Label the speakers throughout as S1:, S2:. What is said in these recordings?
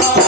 S1: Oh.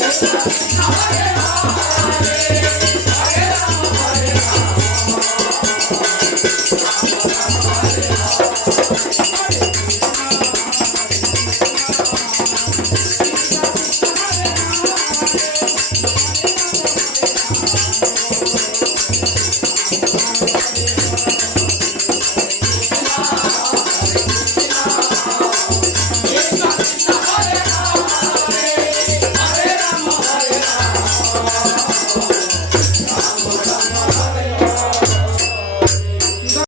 S1: あ!